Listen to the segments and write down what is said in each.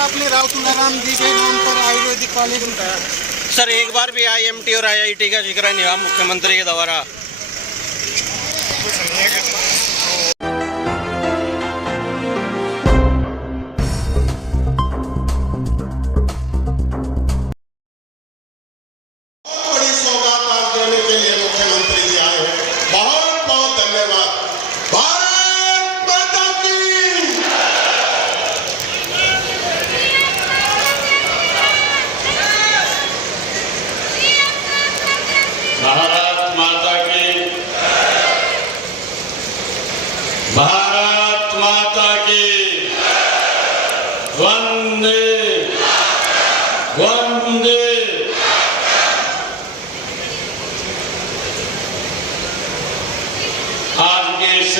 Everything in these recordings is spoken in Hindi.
आपने राव तुलाराम जी के नाम पर आयुर्वेदिक कॉलेज बताया। सर एक बार भी IMT और IIT का जिक्र नहीं हुआ मुख्यमंत्री के द्वारा। बड़ी सौगात आप देने के लिए मुख्यमंत्री जी आए हैं, बहुत बहुत धन्यवाद। भारत माता की भारत माता की भारत माता की वंदे वंदे। आज के इस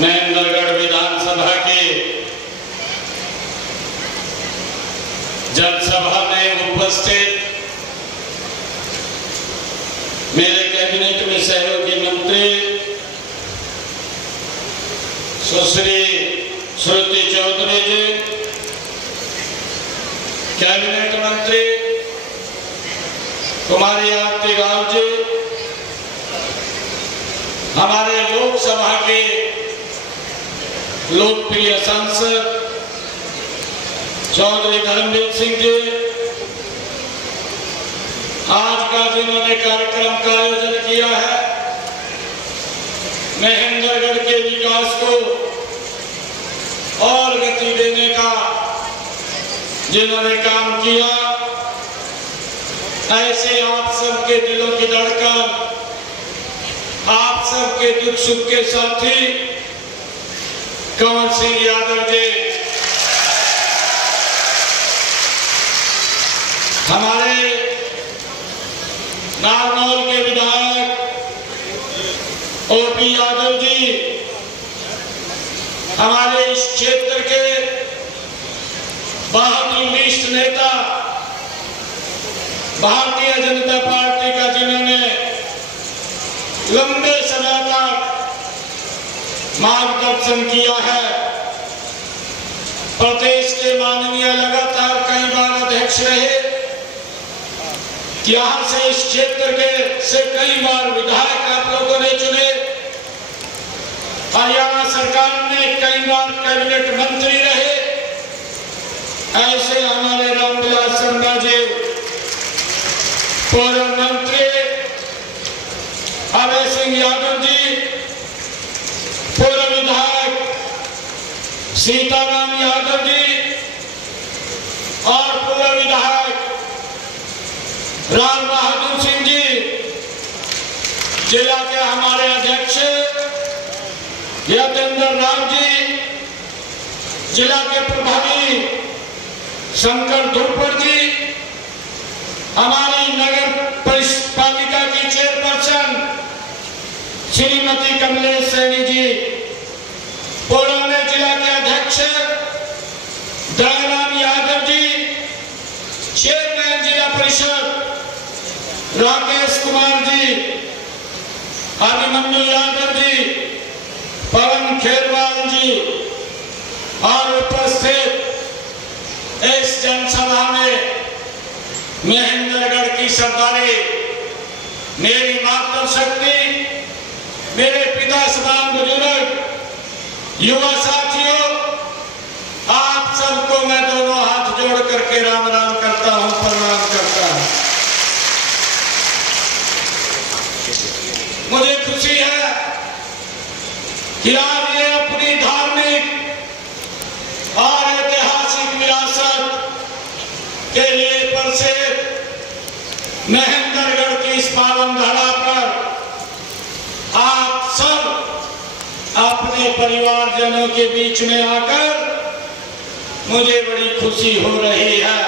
महेंद्रगढ़ विधानसभा की जनसभा में उपस्थित मेरे कैबिनेट में सहयोगी मंत्री सुश्री श्रुति चौधरी जी, कैबिनेट मंत्री कुमारी आरती राव जी, हमारे लोकसभा के लोकप्रिय सांसद चौधरी धर्मवीर सिंह जी, आज का जिन्होंने कार्यक्रम का आयोजन किया है, महेंद्रगढ़ के विकास को और गति देने का जिन्होंने काम किया, ऐसे आप सबके दिलों की धड़कन, आप सबके दुख सुख के साथी कंवर सिंह यादव जी, हमारे नारनौल के विधायक OP यादव जी, हमारे इस क्षेत्र के बहुत ही वरिष्ठ नेता, भारतीय जनता पार्टी का जिन्होंने लंबे समय तक मार्गदर्शन किया है, प्रदेश के माननीय लगातार कई बार अध्यक्ष रहे, यहां से इस क्षेत्र के से कई बार विधायक आप लोगों ने चुने, हरियाणा सरकार में कई बार कैबिनेट मंत्री रहे, ऐसे हमारे रामविलास शर्मा जी पूर्व मंत्री, अभय सिंह यादव जी पूर्व विधायक, सीताराम यादव जी और पूर्व विधायक राम बहादुर सिंह जी, जिला के हमारे अध्यक्ष यतेंद्र राव जी, जिला के प्रभारी शंकर धुरपुर जी, हमारी नगर पालिका की चेयरपर्सन श्रीमती कमलेश सैनी जी, पूर्व में जिला के अध्यक्ष दयाराम यादव जी, चेयरमैन जिला परिषद राकेश कुमार जी, अभिमन्यु यादव जी, पवन खेरवाल जी और उपस्थित इस जनसभा में महेंद्रगढ़ की सरदारी, मेरी मातृशक्ति, मेरे पिता समान बुजुर्ग, युवा साथियों, आप सबको मैं दोनों हाथ जोड़ करके राम राम करता हूं, प्रणाम करता हूं। मुझे खुशी है कि आज ये अपनी धार्मिक और ऐतिहासिक विरासत के लिए प्रसिद्ध महेंद्रगढ़ की इस पावन धरा पर आप सब अपने परिवारजनों के बीच में आकर मुझे बड़ी खुशी हो रही है।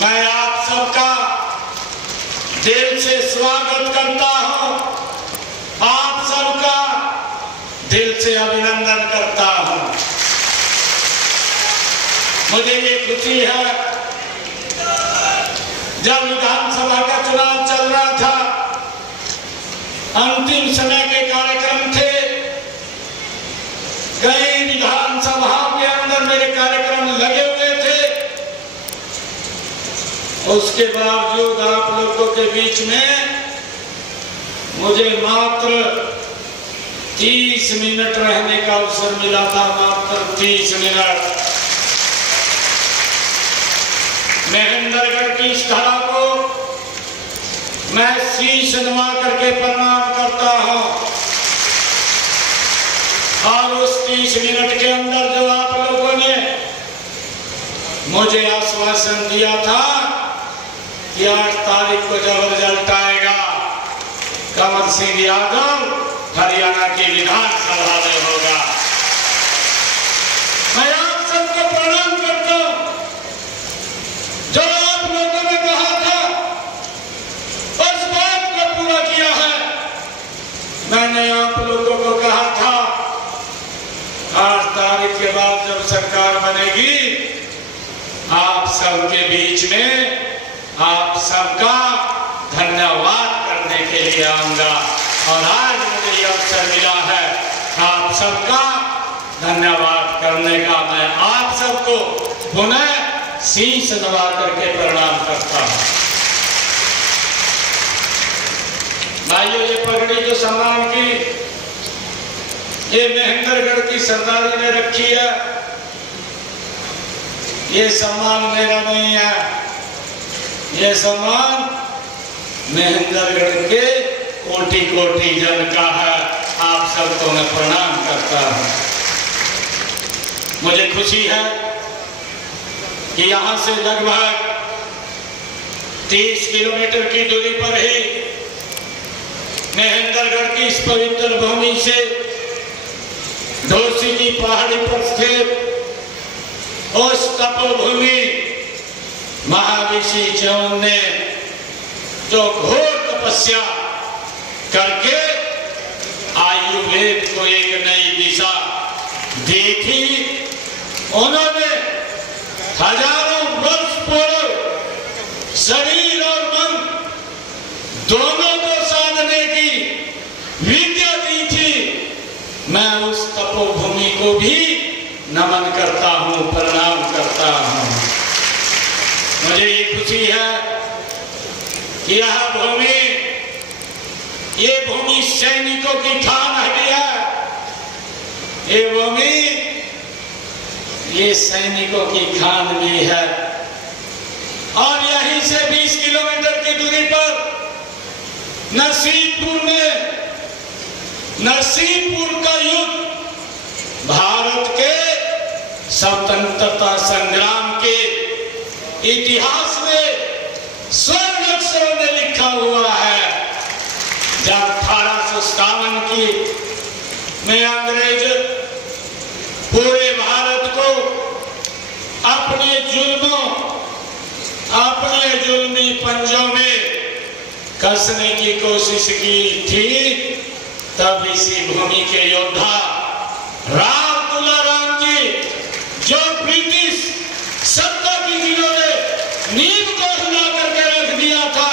मैं आप सबका दिल से स्वागत करता हूं, आप सबका दिल से अभिनंदन करता हूं। मुझे ये खुशी है, जब विधानसभा का चुनाव चल रहा था, अंतिम समय के कार्यक्रम थे, कई विधानसभाओं के अंदर उसके बावजूद आप लोगों के बीच में मुझे मात्र 30 मिनट रहने का अवसर मिला था, मात्र 30 मिनट। महेंद्रगढ़ की इस धरा को मैं शीश नवा करके प्रणाम करता हूं और उस 30 मिनट के अंदर जो आप लोगों ने मुझे आश्वासन दिया था कि 8 तारीख को जब रिजल्ट आएगा कंवर सिंह यादव हरियाणा की विधानसभा में होगा। मैं आप सबको प्रणाम करता हूं। जो आप लोगों ने कहा था उस बात को पूरा किया है। मैंने आप लोगों को कहा था 8 तारीख के बाद जब सरकार बनेगी आप सबके बीच में आप सबका धन्यवाद करने के लिए आऊंगा और आज मुझे ये अवसर मिला है आप सबका धन्यवाद करने का। मैं आप सबको पुनः शीश नवा करके प्रणाम करता हूं। भाइयों, ये पगड़ी जो सम्मान की ये महेंद्रगढ़ की सरदारी ने रखी है, ये सम्मान मेरा नहीं है, ये सम्मान महेंद्रगढ़ के कोटि कोटि जन का है। आप सबको मैं प्रणाम करता हूं। मुझे खुशी है कि यहां से लगभग 30 किलोमीटर की दूरी पर ही महेंद्रगढ़ की इस पवित्र भूमि से ढोसी की पहाड़ी पर स्थित उस तपोभूमि महाऋषि च्यवन ने जो घोर तपस्या करके आयुर्वेद को एक नई दिशा दी थी, उन्होंने हजारों वर्ष पूर्व शरीर और मन दोनों को साधने की विद्या दी थी। मैं उस तपोभूमि को भी नमन करता हूं, प्रणाम करता हूं। मुझे ये खुशी है कि ये भूमि सैनिकों की ठान है। ये सैनिकों की खान भी है और यहीं से 20 किलोमीटर की दूरी पर नरसिंहपुर का युद्ध भारत के स्वतंत्रता संग्राम के इतिहास में स्वर्ण अक्षरों में लिखा हुआ है। जब 1857 की में अंग्रेज पूरे भारत को अपने जुल्मी पंजों में कसने की कोशिश की थी, तब इसी भूमि के योद्धा राम तुलाराम जी जो ब्रिटिश सत्ता की जिन्होंने नींव को हिला करके रख दिया था,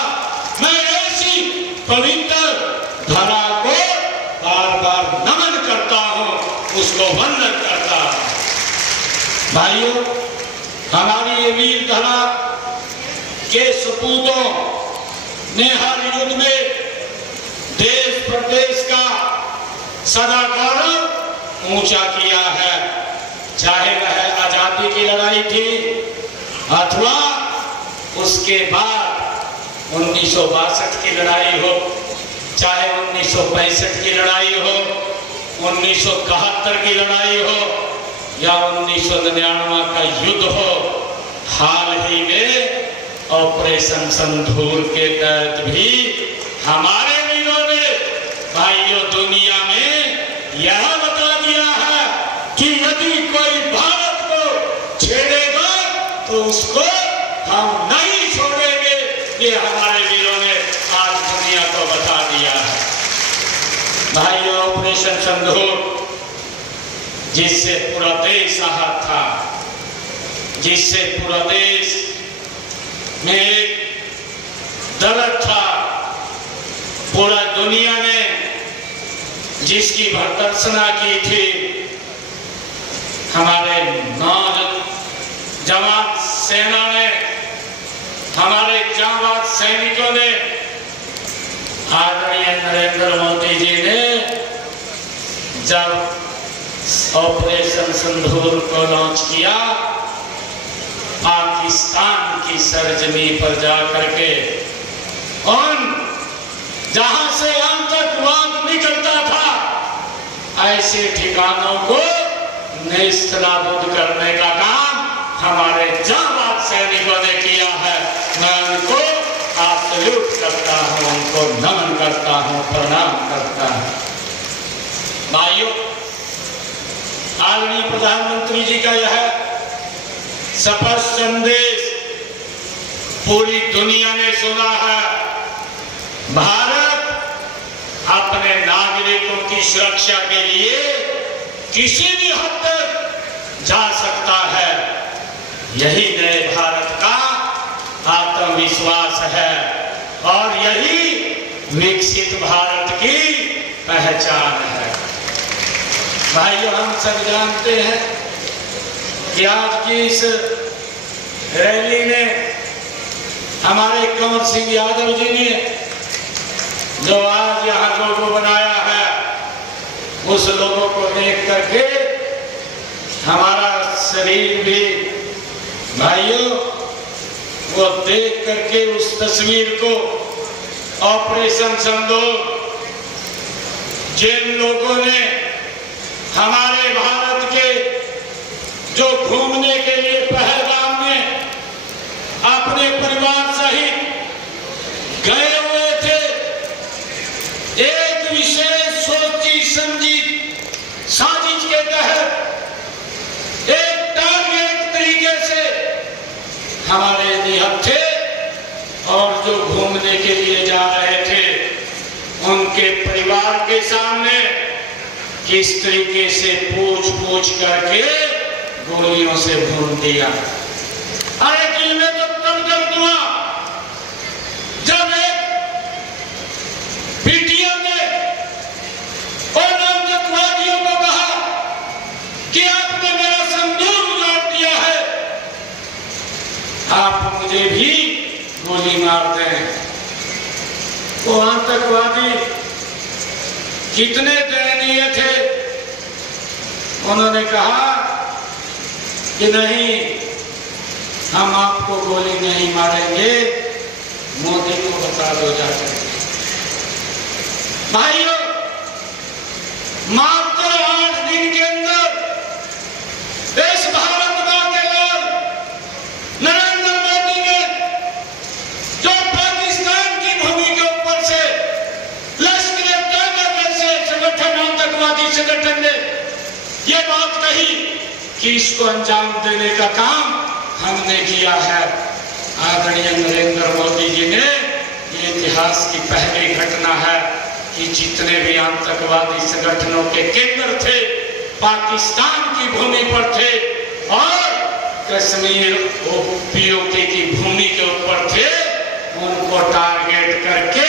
मैं ऐसी पवित्र धरा को बार बार नमन करता हूं, उसको वंदन करता हूं। भाइयों, हमारी ये वीर धरा के सपूतों ने हर युद्ध में देश प्रदेश का सदा गौरव ऊंचा किया है। चाहे वह आजादी की लड़ाई थी अथवा उसके बाद 1962 की लड़ाई हो, चाहे 1965 की लड़ाई हो, 1971 की लड़ाई हो या 1999 का युद्ध हो। हाल ही में ऑपरेशन सिंदूर के तहत भी हमारे वीरों ने भाइयों दुनिया में यह बता दिया है कि यदि कोई भारत को छेड़ेगा तो उसको हम नहीं छोड़ेंगे। ये हमारे वीरों ने आज दुनिया को बता दिया है। भाइयों, ऑपरेशन सिंदूर जिससे पूरा देश आहत था, जिससे पूरा देश में एक दर्द था, पूरा दुनिया ने जिसकी भर्त्सना की थी, हमारे नौजवान सेना ने, हमारे जांबाज सैनिकों ने, आदरणीय नरेंद्र मोदी जी ने जब ऑपरेशन सिंदूर को लॉन्च किया, पाकिस्तान की सरजमी पर जाकर के उन जहां से आतंकवाद निकलता था ऐसे ठिकानों को नेस्तनाबूद करने का काम हमारे जांबाज सैनिकों ने किया है। मैं उनको सैल्यूट करता हूं, उनको नमन करता हूं, प्रणाम करता हूं। भाइयों, आदरणीय प्रधानमंत्री जी का यह स्पष्ट संदेश पूरी दुनिया ने सुना है। भारत अपने नागरिकों की सुरक्षा के लिए किसी भी हद तक जा सकता है। यही नए भारत का आत्मविश्वास है और यही विकसित भारत की पहचान है। भाइयों, हम सब जानते हैं कि आज की इस रैली में हमारे कंवर सिंह यादव जी ने जो आज यहाँ लोगो बनाया है, उस लोगों को देख करके हमारा शरीर भी, भाइयों, वो देख करके उस तस्वीर को, ऑपरेशन सिंदूर, जिन लोगों ने हमारे भारत के जो घूमने के लिए पहलगाम में अपने परिवार सहित गए हुए थे, एक विशेष सोची समझी साजिश के तहत एक टारगेट तरीके से हमारे निहत्थे और जो घूमने के लिए जा रहे थे उनके परिवार के सामने किस तरीके से पूछ करके गोलियों से भून दिया। अरे दिल में तो तब दर्द हुआ जब एक पीटीएम ने उन आतंकवादियों को कहा कि आपने मेरा सिंदूर उजाड़ दिया है, आप मुझे भी गोली मार दें। वो आतंकवादी कितने दयनीय थे, उन्होंने कहा कि नहीं, हम आपको गोली नहीं मारेंगे, मोदी को बता दो जाकर। भाइयों, मात्र 8 दिन के अंदर देश भारत मां के लाल नरेंद्र मोदी ने जो पाकिस्तान की भूमि के ऊपर से लश्कर-ए-तैयबा जैसे संगठन, आतंकवादी संगठन ने ये बात कही कि इसको अंजाम देने का काम हमने किया है। आदरणीय नरेंद्र मोदी जी ने, ये इतिहास की पहली घटना है कि जितने भी आतंकवादी संगठनों के केंद्र थे पाकिस्तान की भूमि पर थे और कश्मीर पीओके की भूमि के ऊपर थे, उनको टारगेट करके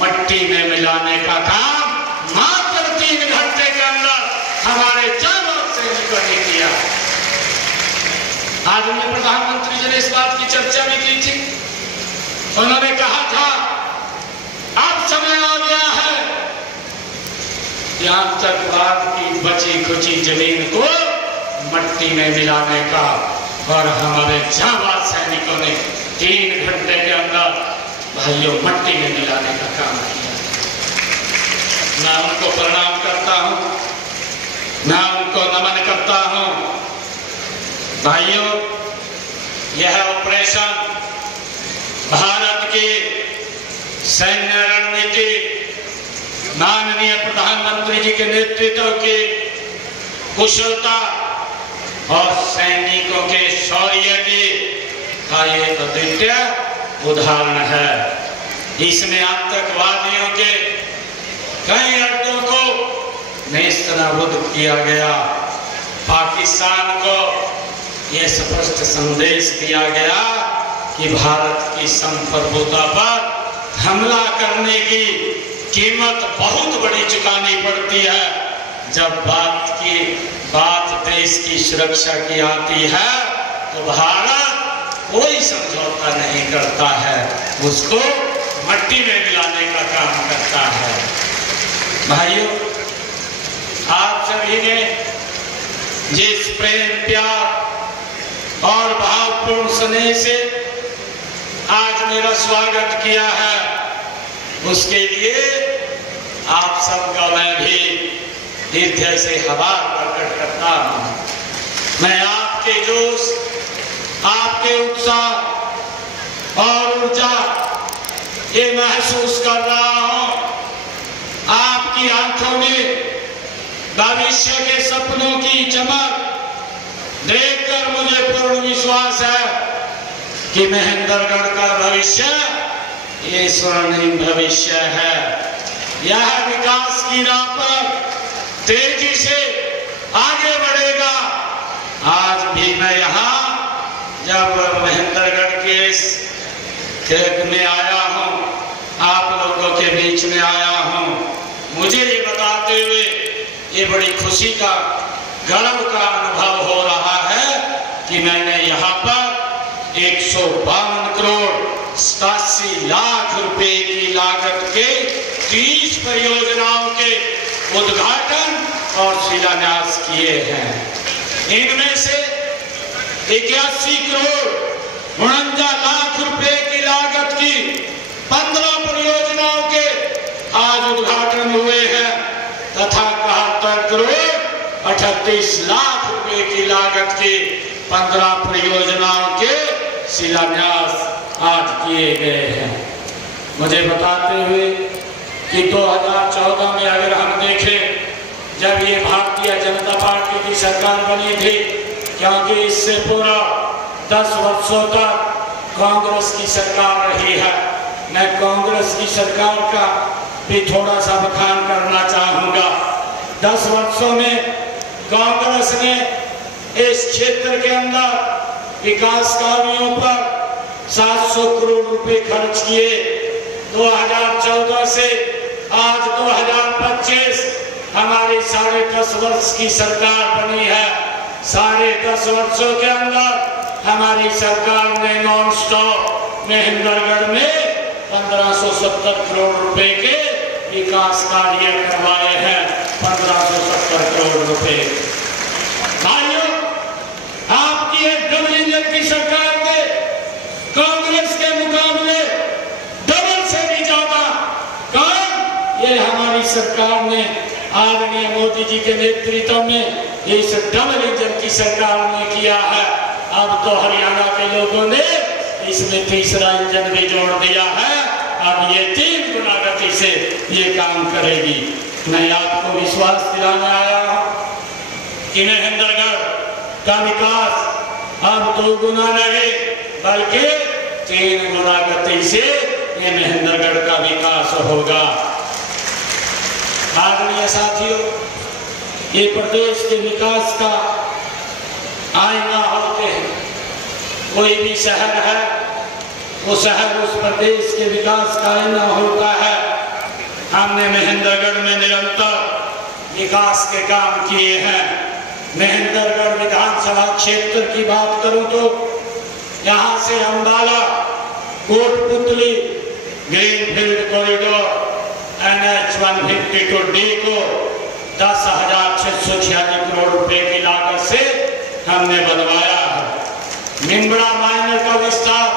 मट्टी में मिलाने का काम मात्र 3 घंटे के अंदर हमारे जांबाज सैनिकों ने किया। आदरणीय प्रधानमंत्री जी ने इस बात की चर्चा भी की थी। उन्होंने कहा था अब समय आ गया है कि आतंकवाद की बची खुची जमीन को मट्टी में मिलाने का, और हमारे जांबाज सैनिकों ने 3 घंटे के अंदर भाइयों मट्टी में मिलाने का काम किया। मैं उनको प्रणाम करता हूं, मैं उनको नमन करता हूं। भाइयों, यह ऑपरेशन भारत की सैन्य रणनीति माननीय प्रधानमंत्री जी के नेतृत्व की कुशलता और सैनिकों के शौर्य की का ये अद्वितीय उदाहरण है। इसमें आतंकवादियों के कई अड्डों को नेस्तनाबूद किया गया। पाकिस्तान को यह स्पष्ट संदेश दिया गया कि भारत की संप्रभुता पर हमला करने की कीमत बहुत बड़ी चुकानी पड़ती है। जब बात देश की सुरक्षा की आती है तो भारत कोई समझौता नहीं करता है, उसको मट्टी में मिलाने का काम करता है। भाइयों, आप सभी ने जिस प्रेम प्यार और भावपूर्ण स्नेह से आज मेरा स्वागत किया है, उसके लिए आप सबका मैं भी हृदय से आभार प्रकट करता हूं। मैं आपके जोश, आपके उत्साह और ऊर्जा ये महसूस कर रहा हूं। आपकी आंखों में भविष्य के सपनों की चमक देखकर मुझे पूर्ण विश्वास है कि महेंद्रगढ़ का भविष्य ये स्वर्णिम भविष्य है। यह विकास की राह पर तेजी से आगे बढ़ेगा। आज भी मैं यहाँ जब महेंद्रगढ़ के इस खेत में आया हूँ, आप लोगों के बीच में आया हूँ, मुझे ये बताते हुए ये बड़ी खुशी का, गर्व का अनुभव हो रहा है कि मैंने यहाँ पर 152 करोड़ 87 लाख रुपए की लागत के 30 परियोजनाओं के उद्घाटन और शिलान्यास किए हैं। इनमें से 81 करोड़ 49 लाख रुपए की लागत की 15 परियोजनाओं के आज उद्घाटन हुए हैं तथा 71 करोड़ 38 लाख रुपए की लागत की 15 परियोजनाओं के शिलान्यास आज किए गए हैं। मुझे बताते हुए कि 2014 में अगर हम देखें, जब ये भारतीय जनता पार्टी की सरकार बनी थी, क्योंकि इससे पूरा 10 वर्षों तक कांग्रेस की सरकार रही है, मैं कांग्रेस की सरकार का भी थोड़ा सा बखान करना चाहूंगा। 10 वर्षों में कांग्रेस ने इस क्षेत्र के अंदर विकास कार्यों पर 700 करोड़ रुपए खर्च किए। 2014 से आज 2025 हमारी 10.5 वर्ष की सरकार बनी है। 10.5 वर्षों के अंदर हमारी सरकार ने नॉन स्टॉप महेंद्रगढ़ में 1570 करोड़ रुपए के विकास कार्य करवाए हैं। 1570 करोड़ रुपए। भाइयों, आपकी एक डबल इंजन की सरकार ने कांग्रेस के मुकाबले डबल से भी ज्यादा काम ये हमारी सरकार ने आदरणीय मोदी जी के नेतृत्व में इस डबल इंजन की सरकार ने किया है। अब तो हरियाणा के लोगों ने इसमें तीसरा इंजन भी जोड़ दिया है। अब ये 3 गुना गति से ये काम करेगी। मैं आपको विश्वास दिलाने आया हूं कि महेंद्रगढ़ का विकास अब 2 गुना नहीं बल्कि 3 गुना गति से ये महेंद्रगढ़ का विकास होगा। आदरणीय साथियों, ये प्रदेश के विकास का आईना होते हैं। कोई भी शहर है, वो शहर उस प्रदेश के विकास का आईना होता है। हमने महेंद्रगढ़ में निरंतर विकास के काम किए हैं। महेंद्रगढ़ विधानसभा क्षेत्र की बात करूं तो यहाँ से Ambala, Kotputli, greenfield corridor NH 152D को 10,646 करोड़ रुपए की लागत से हमने बनवाया है। निम्बड़ा माइनर का विस्तार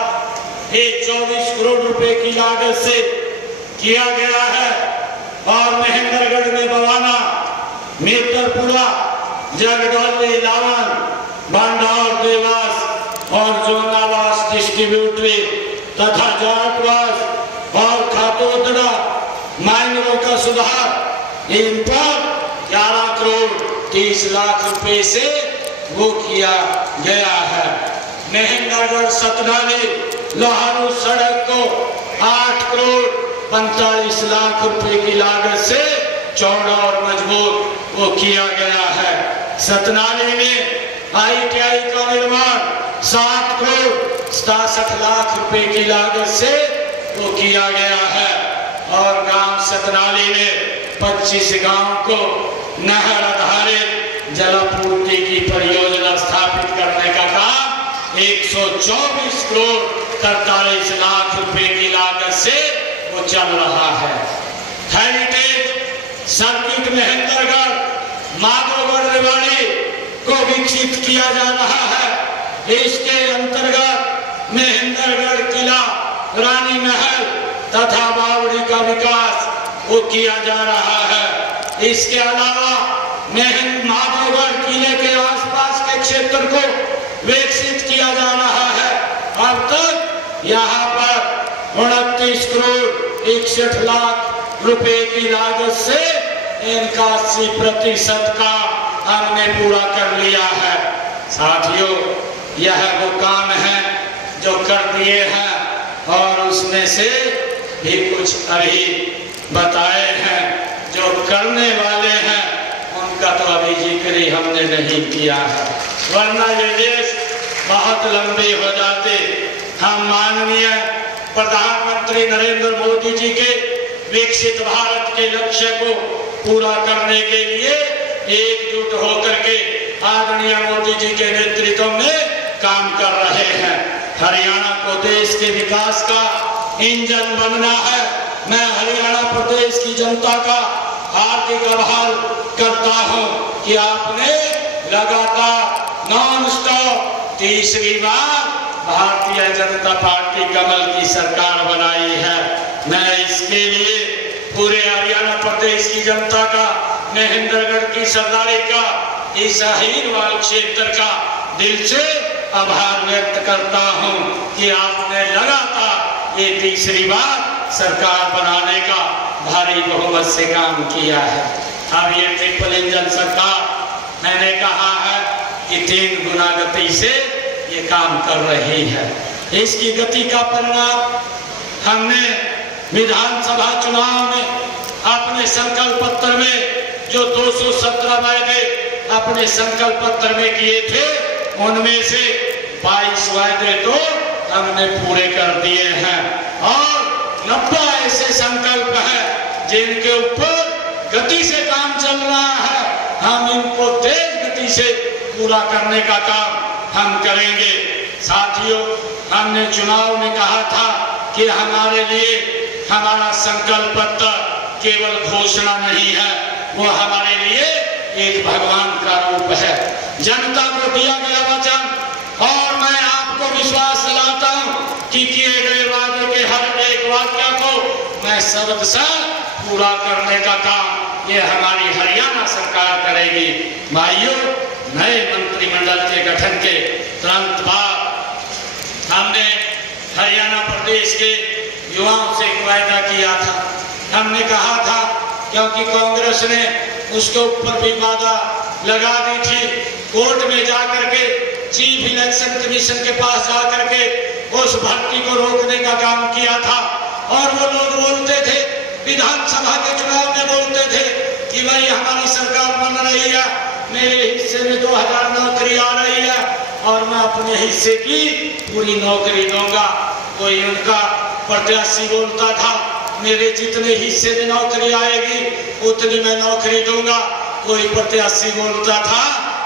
24 करोड़ रुपए की लागत से किया गया है और महेंद्रगढ़ में बवाना, मीरपुरा, जगडौली, लावन, बांडौर, देवास और जोनावास डिस्ट्रीब्यूटरी तथा जाटवास और खातोदड़ा माइनरों का सुधार, इन पर 11 करोड़ 30 लाख रुपए से वो किया गया है। महेंद्रगढ़ सतनाली लोहारू सड़क को 8 करोड़ 45 लाख रुपए की लागत से चौड़ा और मजबूत वो किया गया है। सतनाली में ITI का निर्माण 7 करोड़ 67 लाख रुपए की लागत से वो किया गया है और गांव सतनाली में 25 गांव को नहर आधारित जलापूर्ति की परियोजना स्थापित करने का काम 24 करोड़ 43 लाख रुपए की लागत से वो चल रहा है। हेरिटेज सर्किट महेंद्रगढ़ माधोगढ़ रेवाड़ी को विकसित किया जा रहा है। इसके अंतर्गत महेंद्रगढ़ किला, रानी महल तथा बावड़ी का विकास वो किया जा रहा है। इसके अलावा माधोगढ़ किले के आसपास के क्षेत्र को विकसित किया जा रहा है। अब तक यहाँ पर 29 करोड़ 61 लाख रुपए की लागत से इनका 80% का हमने पूरा कर लिया है। साथियों, यह वो काम है जो कर दिए हैं और उसमें से भी कुछ अभी बताए हैं। जो करने वाले हैं उनका तो अभी जिक्र ही हमने नहीं किया है, वरना ये देश बहुत लंबे हो जाते। हम माननीय प्रधानमंत्री नरेंद्र मोदी जी के विकसित भारत के लक्ष्य को पूरा करने के लिए एकजुट होकर के आदरणीय मोदी जी के नेतृत्व में काम कर रहे हैं। हरियाणा को देश के विकास का इंजन बनना है। मैं हरियाणा प्रदेश की जनता का हार्दिक आभार करता हूं कि आपने लगातार नॉन स्टॉप तीसरी बार भारतीय जनता पार्टी कमल की सरकार बनाई है। मैं इसके लिए पूरे हरियाणा प्रदेश की जनता का, महेंद्रगढ़ की सरदारी का, इस अहीरवाल क्षेत्र का दिल से आभार व्यक्त करता हूं कि आपने लगातार ये तीसरी बार सरकार बनाने का भारी बहुमत से काम किया है। अब ये ट्रिपल इंजन सरकार, मैंने कहा है कि 3 गुना गति से ये काम कर रही है। इसकी गति का परिणाम हमने विधानसभा चुनाव में अपने संकल्प पत्र में जो 217 वायदे अपने संकल्प पत्र में किए थे, उनमें से 22 वायदे तो हमने पूरे कर दिए हैं और 90 ऐसे संकल्प हैं जिनके ऊपर गति से काम चल रहा है। हम इनको तेज गति से पूरा करने का काम हम करेंगे। साथियों, हमने चुनाव में कहा था कि हमारे लिए हमारा संकल्प पत्र केवल घोषणा नहीं है, वो हमारे लिए एक भगवान का रूप है। जनता को दिया गया वचन और मैं आपको विश्वास दिलाता हूं कि किए गए वादे के हर एक वाक्य को मैं शब्द से पूरा करने का काम ये हमारी हरियाणा सरकार करेगी। भाइयों, नए मंत्रिमंडल के गठन के तुरंत बाद हमने हरियाणा प्रदेश के युवाओं से एक वायदा किया था। हमने कहा था, क्योंकि कांग्रेस ने उसके ऊपर भी वादा लगा दी थी, कोर्ट में जाकर के चीफ इलेक्शन कमीशन के पास जाकर के उस भर्ती को रोकने का काम किया था। और वो लोग बोलते थे, विधानसभा के चुनाव में बोलते थे कि भाई हमारी सरकार बन रही है, मेरे हिस्से में 2000 नौकरी आ रही है और मैं अपने हिस्से की पूरी नौकरी दूंगा। कोई उनका प्रत्याशी बोलता था, मेरे जितने हिस्से में नौकरी आएगी उतनी मैं नौकरी दूंगा। कोई प्रत्याशी बोलता था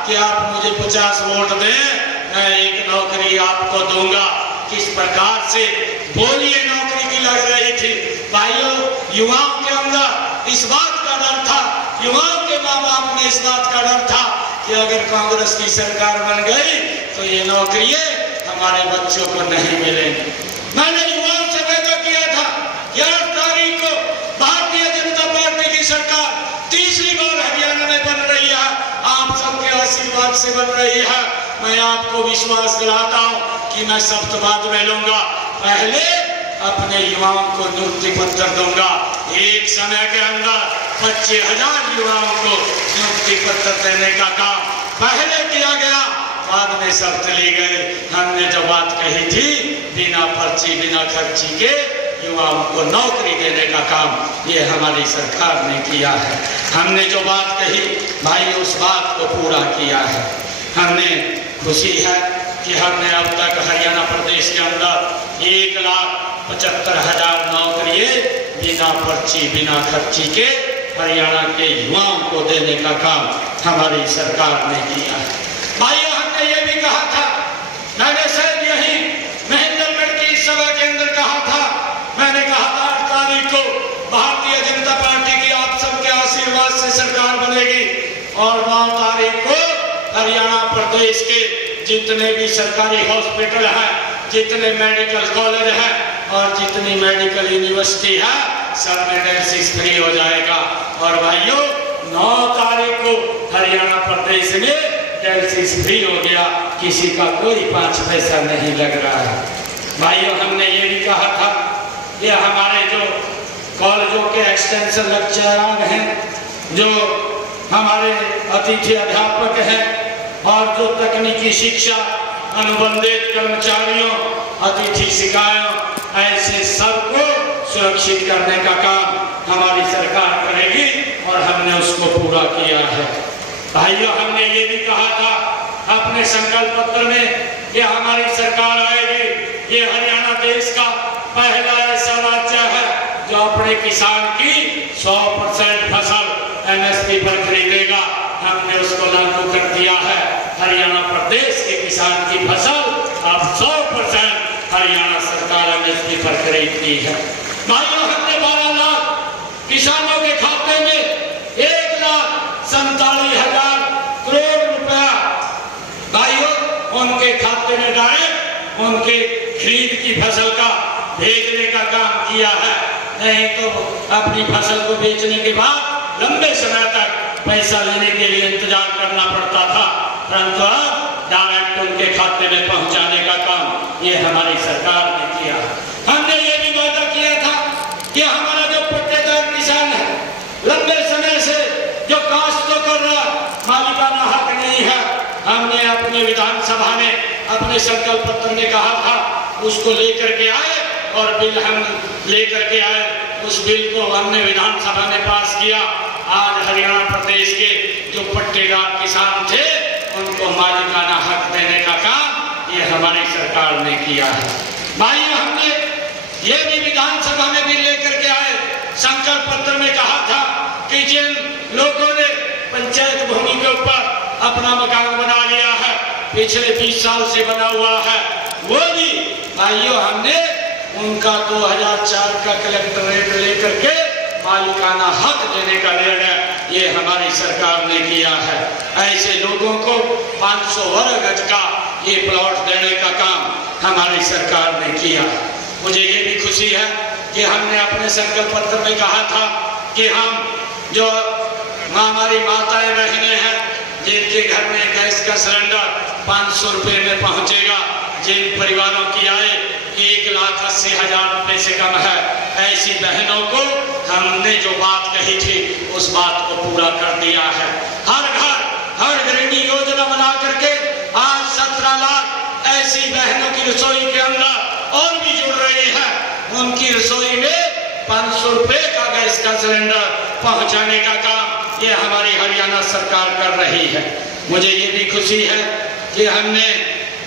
कि आप मुझे 50 वोट दें, मैं 1 नौकरी आपको दूंगा। किस प्रकार से बोलिए नौकरी की लग रही थी। भाइयों, युवाओं के अंदर इस बात का डर था, युवाओं के माँ बाप में इस बात का डर था कि अगर कांग्रेस की सरकार बन गई तो ये नौकरियां हमारे बच्चों को नहीं मिलेंगी। मैंने युवाओं से वादा किया था कि 8 तारीख को भारतीय जनता पार्टी की सरकार तीसरी बार हरियाणा में बन रही है, आप सबके आशीर्वाद से बन रही है। मैं आपको विश्वास दिलाता हूं कि मैं शपथ में लूंगा, पहले अपने युवाओं को नियुक्ति पत्र दूंगा। एक समय के अंदर 25,000 युवाओं को नियुक्ति पत्र देने का काम पहले किया गया, बाद में शर्त ली गई। हमने जो बात कही थी, बिना पर्ची बिना खर्ची के युवाओं को नौकरी देने का काम ये हमारी सरकार ने किया है। हमने जो बात कही भाई, उस बात को पूरा किया है। हमने खुशी है कि हमने अब तक हरियाणा प्रदेश के अंदर 1,75,000 नौकरियां बिना पर्ची बिना खर्ची के हरियाणा के युवाओं को देने का काम हमारी सरकार ने किया है। भाइयों, हमने ये भी कहा था, मैंने शायद यही प्रदेश के जितने भी सरकारी हॉस्पिटल हैं, जितने मेडिकल कॉलेज हैं और जितनी मेडिकल यूनिवर्सिटी है, सब में डायलिसिस फ्री हो जाएगा। और भाइयों 9 तारीख को हरियाणा प्रदेश में डायलिसिस फ्री हो गया, किसी का कोई 5 पैसा नहीं लग रहा है। भाइयों हमने ये भी कहा था कि हमारे जो कॉलेजों के एक्सटेंशन लेक्चरर हैं, जो हमारे अतिथि अध्यापक हैं और जो तकनीकी शिक्षा अनुबंधित कर्मचारियों, अतिथि शिकायों, ऐसे सबको सुरक्षित करने का काम हमारी सरकार करेगी और हमने उसको पूरा किया है। भाइयों हमने ये भी कहा था अपने संकल्प पत्र में कि हमारी सरकार आएगी, ये हरियाणा देश का पहला ऐसा राज्य है जो अपने किसान की 100% फसल MSP पर खरीदेगा। हमने उसको लागू कर दिया है। हरियाणा प्रदेश के किसान की फसल अब 100% हरियाणा सरकार MSP पर खरीदती है। भाइयों हमने 12 लाख किसानों के खाते में 1,47,000 करोड़ रुपया भाइयों उनके खाते में डायरेक्ट उनके खरीद की फसल का भेजने का काम किया है। नहीं तो अपनी फसल को बेचने के बाद लंबे समय तक पैसा लेने के लिए इंतजार करना पड़ता था, परंतु अब डायरेक्ट उनके खाते में पहुंचाने का काम ये हमारी सरकार ने किया। हमने ये भी वादा किया था कि हमारा जो पट्टेदार किसान है, लंबे समय से जो काश्त तो कर रहा, मालिकाना हक नहीं है, हमने अपने विधानसभा में अपने संकल्प पत्र में कहा था उसको लेकर के आए और बिल हम लेकर के आए। उस बिल को हमने विधानसभा में पास किया। आज हरियाणा प्रदेश के जो पट्टेदार किसान थे उनको मालिकाना हक देने का काम ये हमारी सरकार ने किया है। भाई हमने ये भी विधानसभा में बिल लेकर के आए, संकल्प पत्र में कहा था कि जिन लोगों ने पंचायत भूमि के ऊपर अपना मकान बना लिया है, पिछले 20 साल से बना हुआ है, वो भी भाइयों हमने उनका 2004 का कलेक्टरेट लेकर के मालिकाना हक देने का निर्णय ये हमारी सरकार ने किया है। ऐसे लोगों को 500 वर्ग गज का ये प्लॉट देने का काम हमारी सरकार ने किया। मुझे ये भी खुशी है कि हमने अपने संकल्प पत्र में कहा था कि हम जो हमारी माताएं बहनें हैं जिनके घर में गैस का सिलेंडर 500 रुपये में पहुंचेगा, जिन परिवारों की आय 1,80,000 रुपये से कम है, ऐसी बहनों को हमने जो बात कही थी उस बात को पूरा कर दिया है। हर घर हर गृहिणी योजना बना करके आज 17 लाख ऐसी बहनों की रसोई के अंदर और भी जुड़ रही है। उनकी रसोई में 500 रुपये का गैस का सिलेंडर पहुंचाने का काम ये हमारी हरियाणा सरकार कर रही है। मुझे ये भी खुशी है कि हमने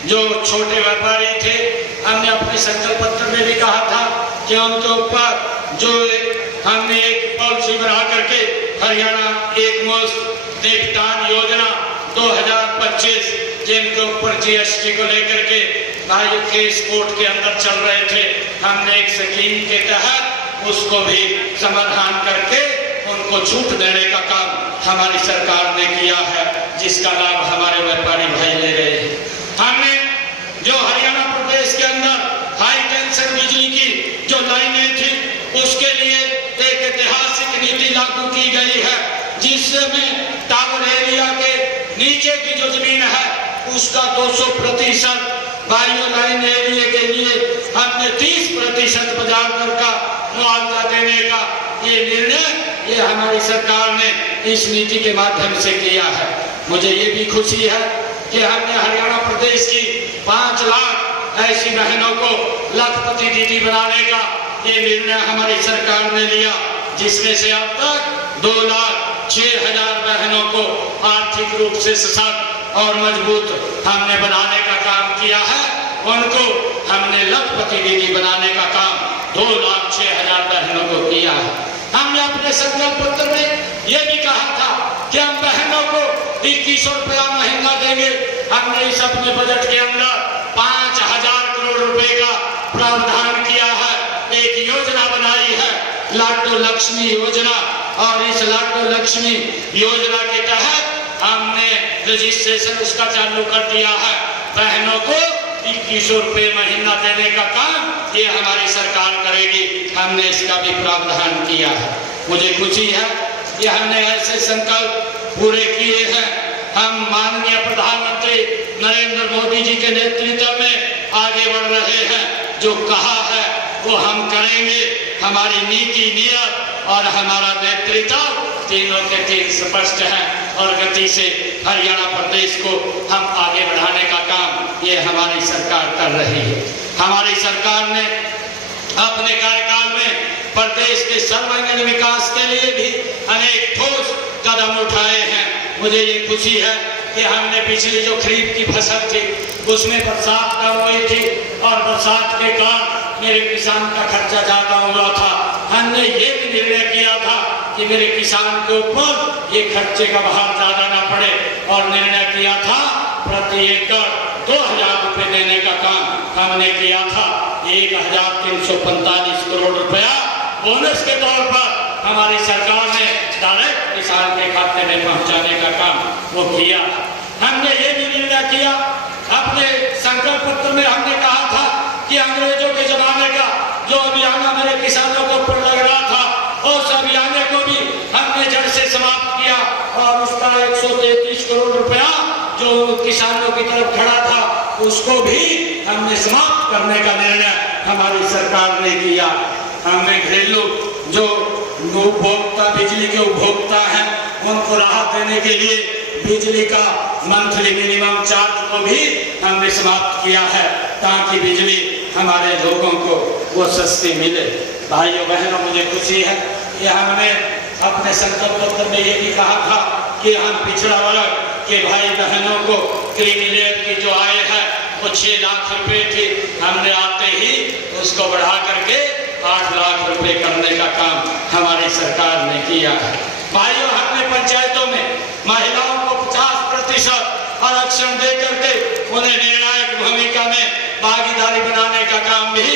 जो छोटे व्यापारी थे, हमने अपने संकल्प पत्र में भी कहा था कि उनके ऊपर जो हमने एक पॉलिसी बना करके हरियाणा एक मुश्त निपटान योजना 2025 जिनके ऊपर GST को लेकर के भाई केस कोर्ट के अंदर चल रहे थे, हमने एक स्कीम के तहत उसको भी समाधान करके उनको छूट देने का काम हमारी सरकार ने किया है, जिसका लाभ हमारे व्यापारी भाई ले रहे हैं। हमने जो हरियाणा प्रदेश के अंदर हाई टेंशन बिजली की जो लाइनें थी उसके लिए एक ऐतिहासिक नीति लागू की गई है, जिसमें टावर एरिया के नीचे की जो जमीन है उसका 200% वायु लाइन एरिया के लिए हमने 30% बाजार दर का मुआवजा देने का ये निर्णय ये हमारी सरकार ने इस नीति के माध्यम से किया है। मुझे ये भी खुशी है कि हमने हरियाणा प्रदेश की 5 लाख ऐसी बहनों को लखपति दीदी बनाने का ये निर्णय हमारी सरकार ने लिया, जिसमें से अब तक 2,06,000 बहनों को आर्थिक रूप से सशक्त और मजबूत हमने बनाने का काम किया है। उनको हमने लखपति दीदी बनाने का काम 2,06,000 बहनों को किया है। हमने अपने संकल्प पत्र में यह भी कहा था कि हम बहनों को 2100 रुपया महीना देंगे। हमने इस अपने बजट के अंदर 5,000 करोड़ रुपए का प्रावधान किया है, एक योजना बनाई है लाडो लक्ष्मी योजना, और इस लाडो लक्ष्मी योजना के तहत हमने रजिस्ट्रेशन उसका चालू कर दिया है। बहनों को 2100 रुपये महीना देने का काम ये हमारी सरकार करेगी। हमने इसका भी प्रावधान किया है। मुझे खुशी है कि हमने ऐसे संकल्प पूरे किए हैं। हम माननीय प्रधानमंत्री नरेंद्र मोदी जी के नेतृत्व में आगे बढ़ रहे हैं। जो कहा है वो हम करेंगे। हमारी नीति, नियत और हमारा नेतृत्व तीनों के तीन स्पष्ट हैं और गति से हरियाणा प्रदेश को हम आगे बढ़ाने का काम ये हमारी सरकार कर रही है। हमारी सरकार ने अपने कार्यकाल में प्रदेश के सर्वांगीण विकास के लिए भी अनेक ठोस कदम उठाए हैं। मुझे ये खुशी है कि हमने पिछली जो खरीफ की फसल थी उसमें बरसात कम हुई थी और बरसात के कारण मेरे किसान का खर्चा ज्यादा हुआ था। हमने ये भी निर्णय किया था कि मेरे किसान के ऊपर ये खर्चे का भार ज्यादा ना पड़े और निर्णय किया था प्रति एकड़ 2000 रुपये देने का काम हमने किया था। 1345 करोड़ रुपया बोनस के तौर पर हमारी सरकार ने डायरेक्ट किसान के खाते में पहुंचाने का काम वो किया। हमने ये भी निर्णय किया, अपने संकल्प पत्र में हमने कहा था कि अंग्रेजों के जमाने का जो अभियान मेरे किसानों के ऊपर लग रहा था उस अभियान को भी हमने जड़ से समाप्त किया और उसका 133 करोड़ रुपया जो किसानों की तरफ खड़ा था उसको भी हमने समाप्त करने का निर्णय हमारी सरकार ने किया। हमने घरेलू जो उपभोक्ता, बिजली के उपभोक्ता हैं उनको राहत देने के लिए बिजली का मंथली मिनिमम चार्ज को भी हमने समाप्त किया है ताकि बिजली हमारे लोगों को वो सस्ती मिले। भाइयों बहनों, मुझे खुशी है कि हमने अपने संकल्प पत्र में ये भी कहा था कि हम पिछड़ा वर्ग के भाई बहनों को क्रीमी लेयर की जो आय है वो 6 लाख रुपए थी, हमने आते ही उसको बढ़ा करके 8 लाख रुपए करने का काम हमारी सरकार ने किया है। भाइयों, हमने पंचायतों में महिलाओं को 50% आरक्षण दे करके उन्हें निर्णायक भूमिका में भागीदारी बनाने का काम भी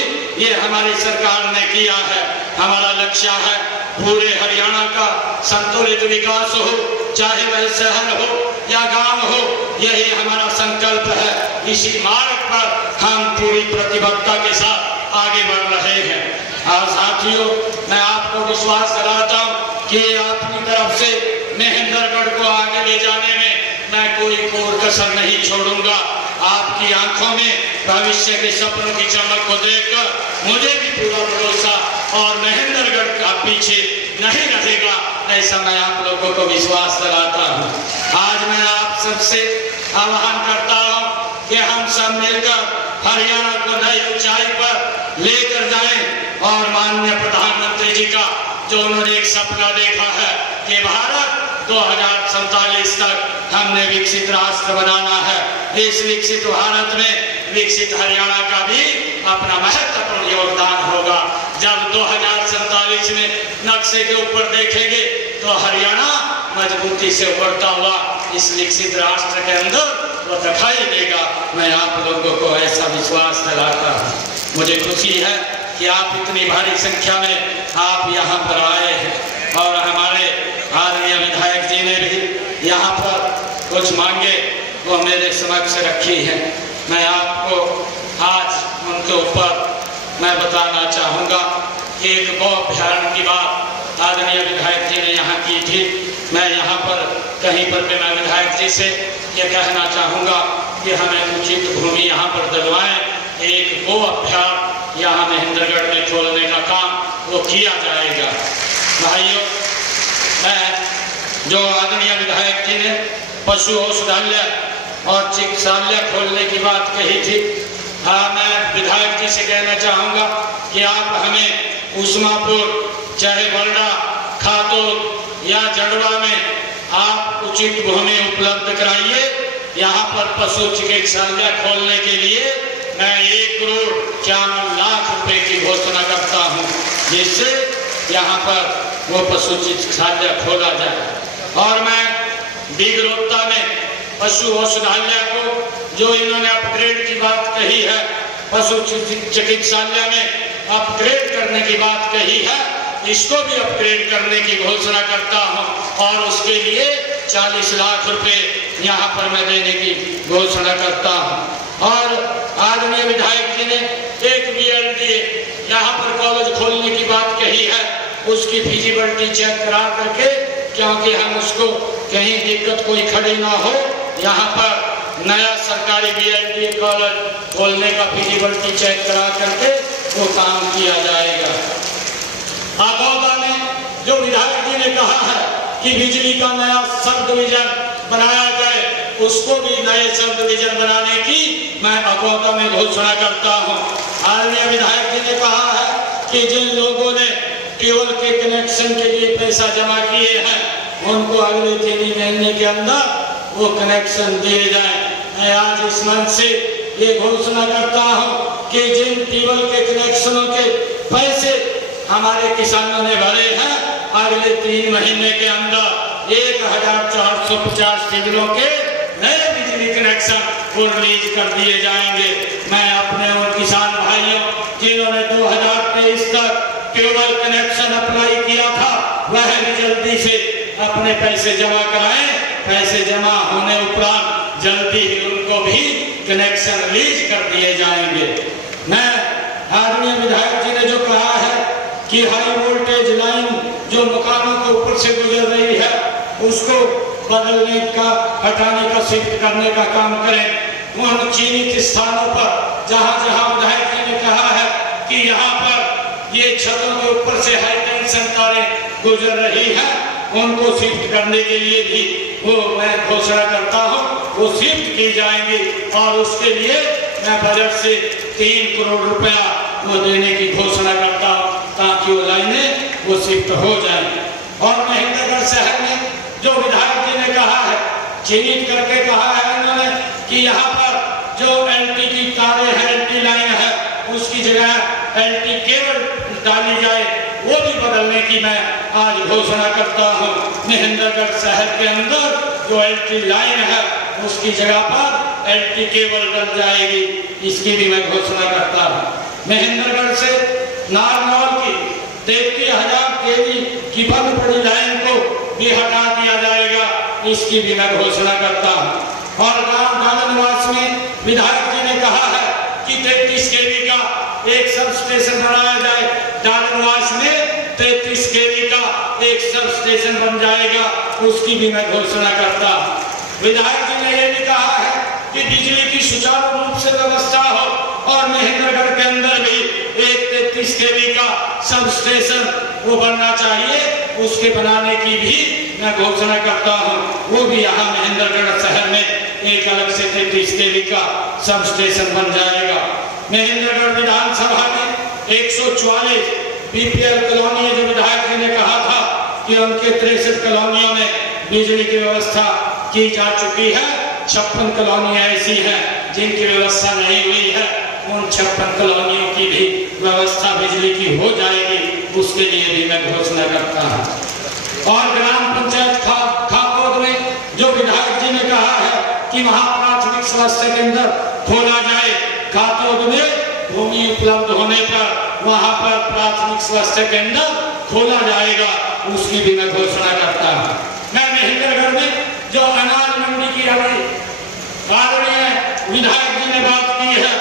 ये हमारी सरकार ने किया है। हमारा लक्ष्य है पूरे हरियाणा का संतुलित विकास हो, चाहे वह शहर हो या गांव हो, यही हमारा संकल्प है। इसी मार्ग पर हम पूरी प्रतिबद्धता के साथ आगे बढ़ रहे हैं। और साथियों, मैं आपको विश्वास दिलाता हूँ कि अपनी तरफ से महेंद्रगढ़ को आगे ले जाने में मैं कोई कोर कसर नहीं छोड़ूंगा। आपकी आंखों में भविष्य के सपनों की चमक को देखकर मुझे भी पूरा भरोसा और महेंद्रगढ़ का पीछे नहीं रहेगा, ऐसा मैं आप लोगों को विश्वास दिलाता हूँ। आज मैं आप सबसे आह्वान करता हूँ कि हम सब मिलकर हरियाणा को नई ऊंचाई पर लेकर जाएं और माननीय प्रधानमंत्री जी का जो उन्होंने एक सपना देखा है कि भारत 2047 तक हमने विकसित राष्ट्र बनाना है। इस विकसित भारत में विकसित हरियाणा का भी अपना महत्वपूर्ण योगदान होगा। जब 2047 में नक्शे के ऊपर देखेंगे तो हरियाणा मजबूती से उभरता हुआ इस विकसित राष्ट्र के अंदर वो दिखाई देगा। मैं आप लोगों को ऐसा विश्वास दिलाता हूँ। मुझे खुशी है कि आप इतनी भारी संख्या में आप यहाँ पर आए हैं और हमारे आदरणीय विधायक जी ने भी यहाँ पर कुछ मांगे वो मेरे समक्ष रखी है। मैं आपको आज उनके ऊपर मैं बताना चाहूँगा कि एक गौ अभ्यारण्य की बात आदरणीय विधायक जी ने यहाँ की थी। मैं यहाँ पर कहीं पर भी मैं विधायक जी से ये कहना चाहूँगा कि हमें उचित भूमि यहाँ पर दिलवाएं। एक गौ अभ्यारण्य यहाँ महेंद्रगढ़ में खोलने का काम वो किया जाएगा। भाइयों, मैं जो आदरणीय विधायक जी ने पशु औषधालय और चिकित्सालय खोलने की बात कही थी, हाँ, मैं विधायक जी से कहना चाहूँगा कि आप हमें उस्मापुर, चाहे बरडा, खातोद या जड़वा में आप उचित भूमि उपलब्ध कराइए। यहाँ पर पशु चिकित्सालय खोलने के लिए मैं 1,51,00,000 रुपए की घोषणा करता हूँ, जिससे यहाँ पर वो पशु चिकित्सालय खोला जाए। और मैं बिगरोत्ता में पशु औषधालय को जो इन्होंने अपग्रेड की बात कही है, पशु चिकित्सालय में अपग्रेड करने की बात कही है, इसको भी अपग्रेड करने की घोषणा करता हूं और उसके लिए 40 लाख रुपए यहाँ पर मैं देने की घोषणा करता हूँ। और आदरणीय विधायक जी ने एक BLDA यहाँ पर कॉलेज खोलने की बात कही है, उसकी फिजिबिलिटी चेक करा करके, क्योंकि हम उसको कहीं दिक्कत कोई खड़ी ना हो, यहाँ पर नया सरकारी BLDA कॉलेज खोलने का फिजिबिलिटी चेक करा करके वो काम किया जाएगा। अगौदा में जो विधायक जी ने कहा है कि बिजली का नया सब डिवीजन बनाया जाए, उसको भी नए सब डिवीजन बनाने की मैं अगौदा में घोषणा करता हूँ। आदरणीय विधायक जी ने कहा है कि जिन लोगों ने ट्यूबवेल के कनेक्शन के लिए पैसा जमा किए हैं, उनको अगले 3 महीने के अंदर वो कनेक्शन दिए जाए। मैं आज इस मंच से ये घोषणा करता हूँ कि जिन ट्यूबवेल के कनेक्शनों के पैसे हमारे किसानों ने भरे हैं, अगले 3 महीने के अंदर 1450 ट्यूबवेलों के नए बिजली कनेक्शन वो रिलीज कर दिए जाएंगे। मैं अपने और किसान भाइयों जिन्होंने 2023 तक ट्यूबवेल कनेक्शन अप्लाई किया था, वह भी जल्दी से अपने पैसे जमा कराएं। पैसे जमा होने उपरांत जल्दी ही उनको भी कनेक्शन रिलीज कर दिए जाएंगे। मैं आदरणीय विधायक जी ने जो कहा है कि हाई वोल्टेज लाइन जो मकानों के ऊपर से गुजर रही है, उसको बदलने का, हटाने का, शिफ्ट करने का काम करें। उन चिन्हित स्थानों पर जहां जहां विधायक जी ने कहा है कि यहाँ पर ये छतों के ऊपर से हाई टेंशन तारें गुजर रही है, उनको शिफ्ट करने के लिए भी वो मैं घोषणा करता हूँ, वो शिफ्ट की जाएंगी। और उसके लिए मैं बजट से 3 करोड़ रुपया वो देने की घोषणा करता हूँ, ताकि वो लाइनें वो शिफ्ट हो जाए। और महेंद्रगढ़ शहर में जो विधायक जी ने कहा है, चिन्हित करके कहा है उन्होंने कि यहाँ पर जो LT की तारें हैं, LT लाइन है, उसकी जगह LT केबल डाली जाए, वो भी बदलने की मैं आज घोषणा करता हूँ। महेंद्रगढ़ शहर के अंदर जो LT लाइन है, उसकी जगह पर LT केबल डल जाएगी, इसकी भी मैं घोषणा करता हूँ। महेंद्रगढ़ से नारनौल की 33,000 kV की बंद पड़ी लाइन को भी हटा दिया जाएगा, इसकी भी मैं घोषणा करता हूँ। और गांव डालनवास में विधायक जी ने कहा है कि 33 kV का एक सब स्टेशन बनाया जाए। डालनवास में 33 kV का एक सब स्टेशन बन जाएगा, उसकी भी मैं घोषणा करता हूँ। विधायक जी ने यह भी कहा है कि बिजली की सुचारू रूप से व्यवस्था हो और महेंद्रगढ़ के अंदर भी एक 33 kV का सब स्टेशन वो बनना चाहिए, उसके बनाने की भी मैं घोषणा करता हूँ। वो भी यहाँ महेंद्रगढ़ शहर में एक अलग से 33 kV का सब स्टेशन बन जाएगा। महेंद्रगढ़ विधानसभा में 144 BPL कॉलोनी जो विधायक जी ने कहा था कि उनके 63 कॉलोनियों में बिजली की व्यवस्था की जा चुकी है। 56 कॉलोनियां ऐसी हैं जिनकी व्यवस्था नहीं हुई है, उन 56 कॉलोनियों की भी व्यवस्था बिजली की हो जाएगी, उसके लिए भी मैं घोषणा करता हूँ। और ग्राम पंचायत खाकोद में जो विधायक जी ने कहा है कि वहाँ प्राथमिक स्वास्थ्य केंद्र खोला जाए, खाकोद में भूमि उपलब्ध होने पर वहाँ पर प्राथमिक स्वास्थ्य केंद्र खोला जाएगा, उसकी भी मैं घोषणा करता हूँ। मैं महेंद्रगढ़ में जो अनाज मंडी की आदरणीय विधायक जी ने बात की है,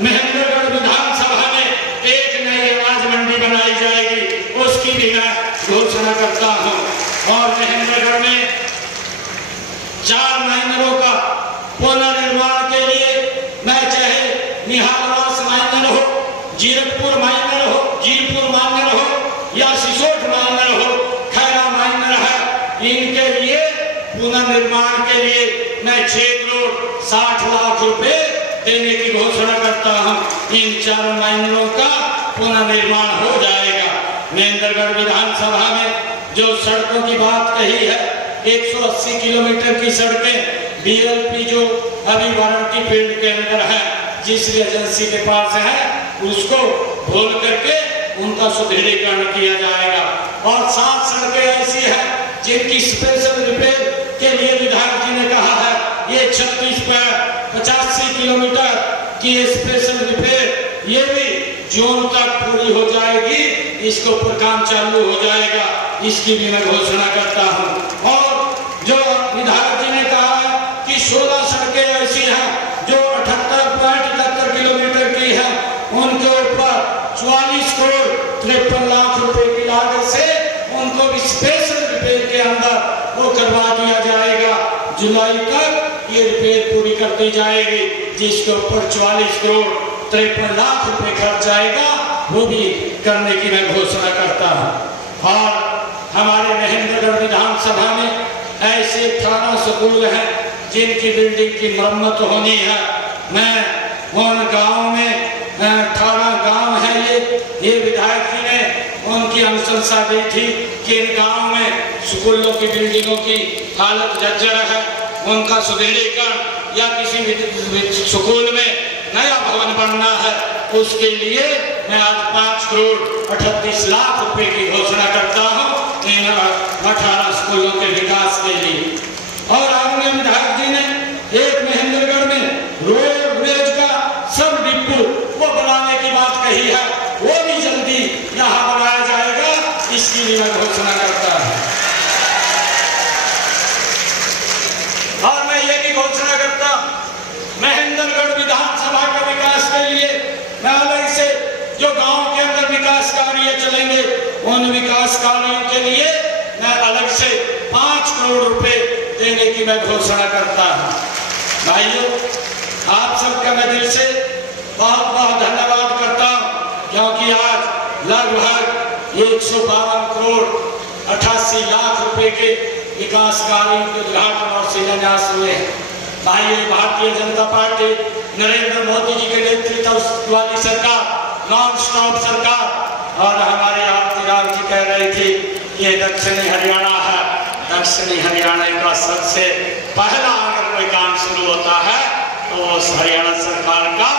महेंद्रगढ़ विधानसभा में एक नई अनाज मंडी बनाई जाएगी, उसकी भी मैं घोषणा करता हूँ। और महेंद्रगढ़ में 4 माइनरों का पुनर्निर्माण के लिए मैं चाहे निहालवास माइनर हो, जीरकपुर माइनर हो, जीरपुर माइनर हो या सिसोट माइनर हो, खैरा माइनर है, इनके लिए पुनर्निर्माण के लिए मैं 6 करोड़ 60 लाख रुपए देने की घोषणा करता हूँ। इन 4 माइनरों का पुनर्निर्माण हो जाएगा। महेंद्रगढ़ विधानसभा में जो सड़कों की बात कही है, 180 किलोमीटर की सड़कें BLP जो अभी वारंटी फील्ड के अंदर है, जिस एजेंसी के पास है, उसको खोल करके उनका सुदृढ़ीकरण किया जाएगा। और 7 सड़कें ऐसी हैं जिनकी स्पेशल रिपेयर के लिए विधायक जी ने कहा है, ये 3685 किलोमीटर की स्पेशल रिपेयर ये भी जून तक पूरी हो जाएगी, इसके ऊपर काम चालू हो जाएगा, इसकी भी मैं घोषणा करता हूँ। और जो उनके ऊपर 44 करोड़ 53 लाख रुपए की लागत से उनको स्पेशल रिपेयर के अंदर वो करवा दिया जाएगा। जुलाई तक ये रिपेयर पूरी कर दी जाएगी, जिसके ऊपर 44 करोड़ 53 लाख रुपए खर्च आएगा, वो भी करने की मैं घोषणा करता हूँ। और हमारे महेंद्रगढ़ विधानसभा में ऐसे 18 स्कूल हैं जिनकी बिल्डिंग की मरम्मत होनी है। मैं उन गाँव में 18 गांव है ये विधायक जी ने उनकी अनुशंसा दी थी कि इन गांव में स्कूलों की बिल्डिंगों की हालत जर्जर है, उनका सुदृढ़ीकरण या किसी भी स्कूल में नया भवन बनना है, उसके लिए मैं आज 5 करोड़ 38 लाख रुपए की घोषणा करता हूँ इन 18 स्कूलों के विकास के लिए। और आपने विधायक जी ने एक महेंद्रगढ़ में रोडवेज का सब डिपो वो बनाने की बात कही है, वो भी जल्दी यहाँ बनाया जाएगा, इसकी भी मैं घोषणा करता हूँ। और मैं ये भी घोषणा करता महेंद्रगढ़ विधानसभा के विकास के लिए मैं अलग से जो गांव के अंदर विकास कार्य चलेंगे उन विकास कार्यों के लिए मैं अलग से 5 करोड़ रुपए देने की मैं घोषणा करता हूँ। भाइयों, आप सबका मैं दिल से बहुत बहुत धन्यवाद करता हूँ, क्योंकि आज लगभग 152 करोड़ 88 लाख रुपए के विकास कार्यों के उद्घाटन और शिलान्यास हुए हैं। भाइयों, भारतीय जनता पार्टी नरेंद्र मोदी जी के नेतृत्व वाली सरकार, नॉन स्टॉप सरकार, और हमारे आरती राम जी कह रहे थे ये दक्षिणी हरियाणा है, दक्षिणी हरियाणा का सबसे पहला अगर कोई काम शुरू होता है तो उस हरियाणा सरकार का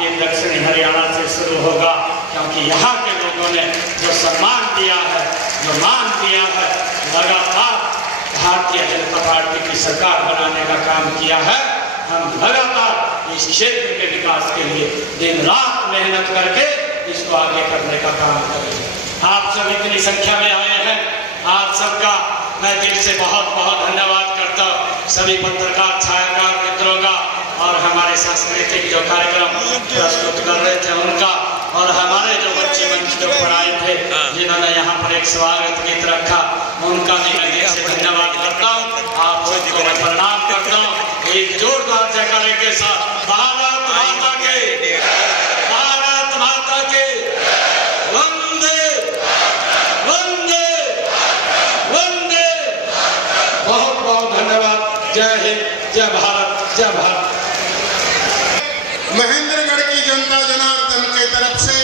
ये दक्षिणी हरियाणा से शुरू होगा, क्योंकि यहाँ के लोगों ने जो सम्मान दिया है, जो मान दिया है, लगातार भारतीय जनता पार्टी की सरकार बनाने का काम किया है। हम लगातार इस क्षेत्र के विकास के लिए दिन रात मेहनत करके इसको आगे करने का काम करेंगे। आप सब इतनी संख्या में आए हैं, आप सबका मैं दिल से बहुत बहुत धन्यवाद करता हूँ। सभी पत्रकार, छायाकार मित्रों का, और हमारे सांस्कृतिक जो कार्यक्रम प्रस्तुत कर रहे थे उनका, और हमारे जो बच्चे मंच के ऊपर आए थे जिन्होंने यहाँ पर एक स्वागत गीत रखा, उनका भी मैं दिल से धन्यवाद करता हूँ। आप सबको मैं प्रणाम करता हूँ। एक जोरदार जयकारे के साथ भारत माता के, भारत माता के, वंदे वंदे वंदे। बहुत बहुत धन्यवाद। जय हिंद, जय भारत, जय भारत। महेंद्रगढ़ की जनता जनार्दन के तरफ से